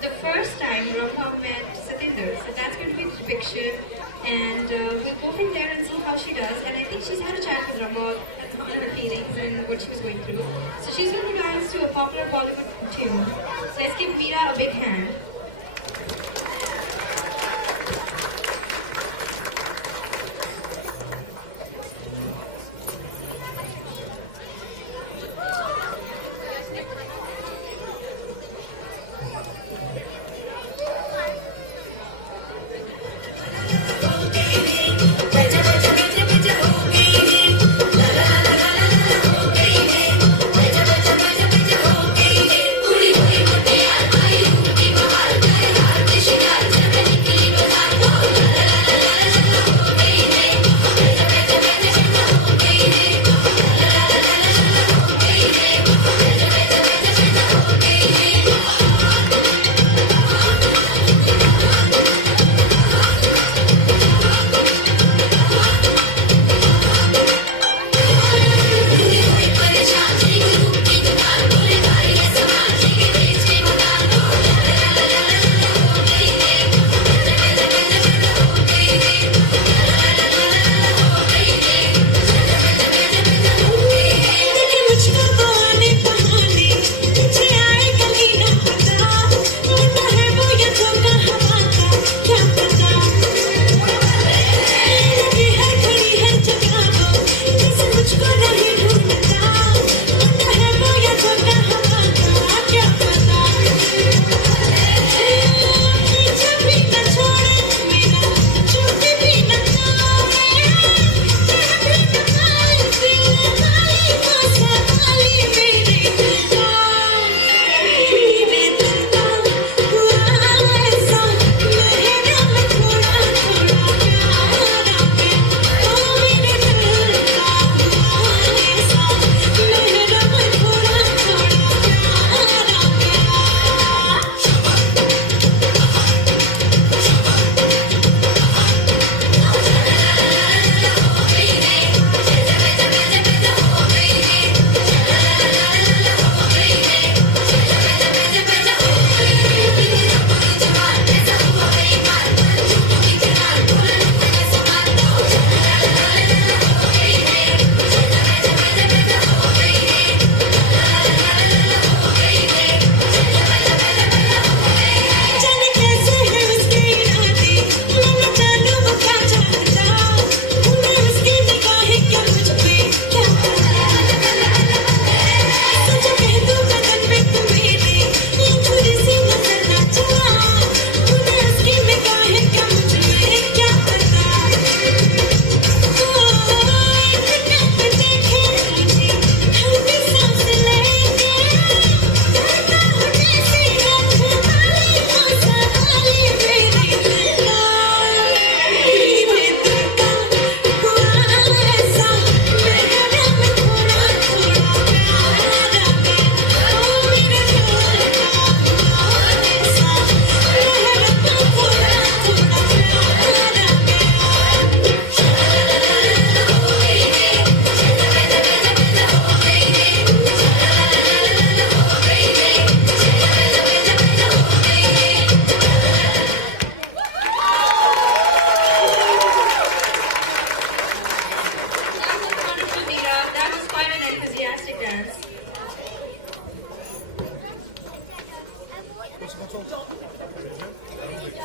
the first time Rama met Satinder. So that's going to be the depiction, and we'll go from there and see how she does. And I think she's had a chat with Rama on her feelings and what she was going through. So she's going to dance to a popular Bollywood tune. So let's give Meera a big hand.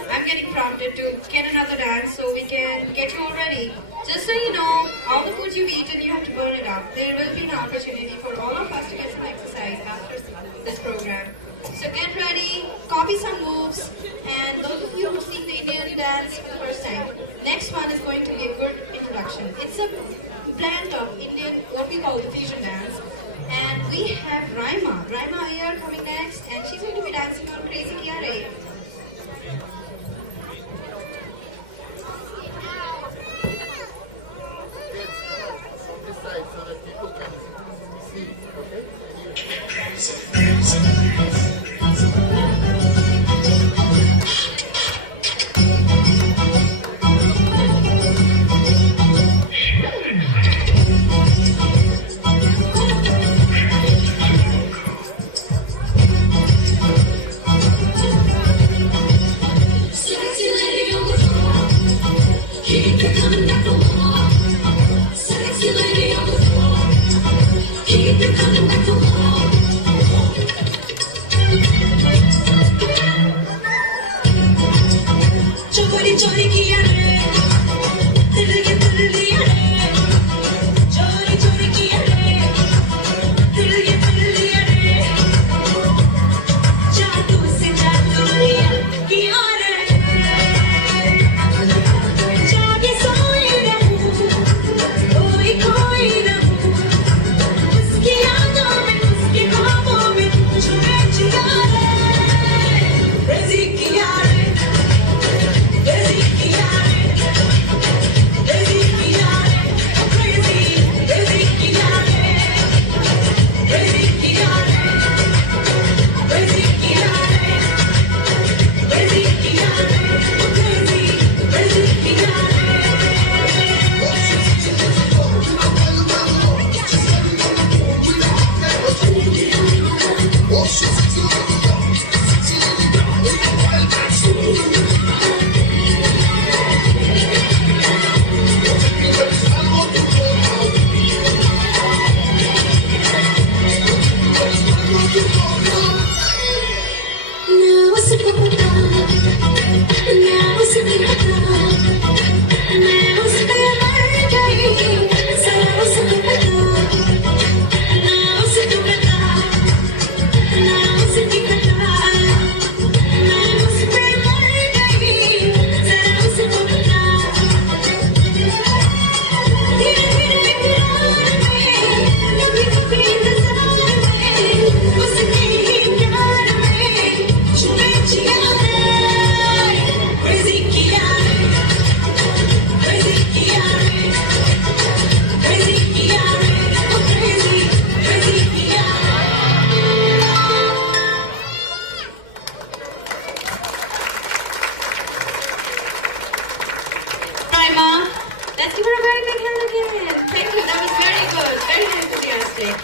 I'm getting prompted to get another dance so we can get you all ready. Just so you know, all the foods you've eaten, you have to burn it up. There will be an opportunity for all of us to get some exercise after this program. So get ready, copy some moves, and those of you who seen the Indian dance for the first time, next one is going to be a good introduction. It's a blend of Indian, what we call the fusion dance, and we have Raima Iyer coming next, and she's going to be dancing on Crazy Kiare. So that people can see, okay? चोरी चोरी किया रे दिल ये दिल लिया रे चोरी चोरी किया रे दिल ये दिल लिया रे जादू से जादू किया रे जागे सोई रहूं कोई कोई रहूं उसकी यादों में उसके ख्वाबों में छुपे जिया रे Crazy किया रे crazy किया रे crazy किया रे crazy crazy किया रे crazy किया रे crazy किया रे crazy किया रे crazy crazy किया ना उसको पता ना उसको पता मैं उस पे मर गई सारा उसको पता ना उसको पता ना उसकी पता मैं उस पे मर गई सारा उसको पता धीरे धीरे इकरार में कभी कभी इंतजार में उसके ही प्यार में छुपे जिया रे crazy किया रे crazy किया रे crazy किया रे crazy crazy किया Prima, let's give her a very big hand again. Thank you, that was very good, very enthusiastic.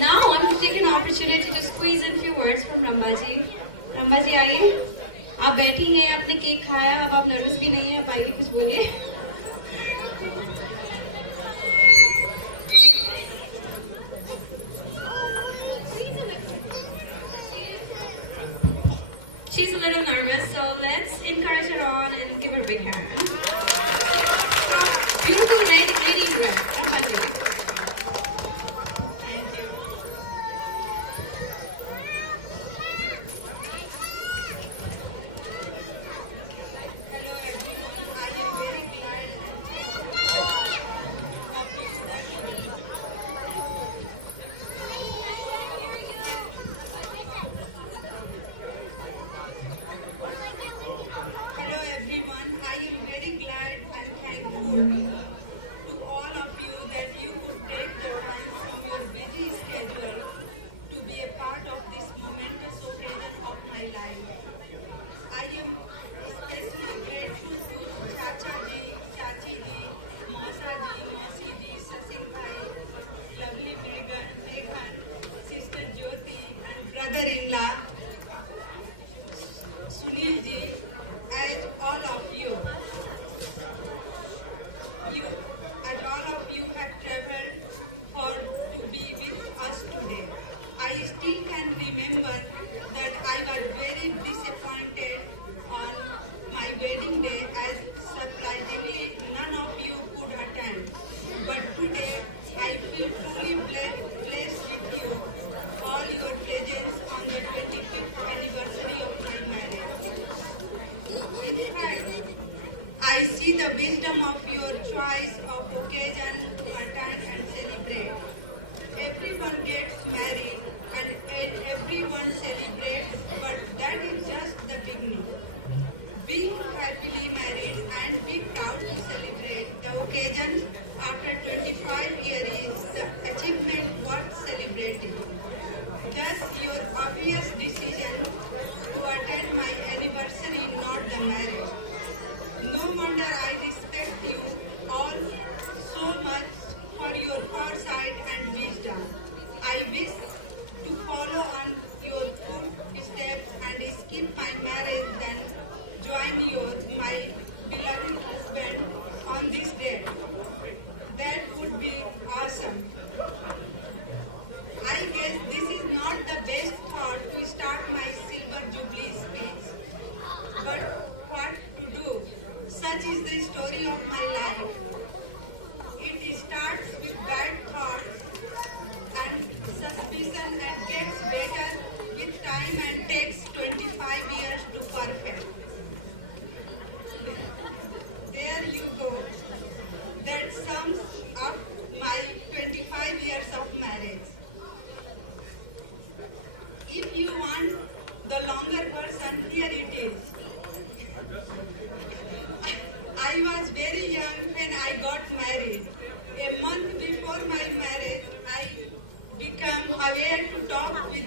Now I'm going to take an opportunity to squeeze in few words from Ramba ji. Ramba ji, आइए. आप बैठी हैं, आपने cake खाया, अब आप nervous भी नहीं है, आप आइए कुछ बोलिए. She's a little nervous, so let's encourage her on and give her a big hand. Beautiful ladies rep. Thank you. Hello everyone, I am very glad and thankful to all of you that you could take the time from your busy schedule to be a part of this momentous occasion of my life. I am especially grateful to Chacha ji, Chachi ji, Mausa ji, Mausi ji, Sasik bhai, lovely Meghan, sister Jyoti and brother-in-law Sunil ji, as all of you. And all of you have traveled to be with us today. I still can remember that I was very disappointed on my wedding day as surprisingly none of you could attend. But today I feel truly blessed with you, all your presence on the 25th anniversary of my marriage. In fact, I see the wisdom of your choice of occasion to attend and celebrate. Everyone gets married and everyone celebrates time and takes 25 years to perfect. There you go. That sums up my 25 years of marriage. If you want the longer version, here it is. I was very young when I got married. A month before my marriage, I became aware to talk with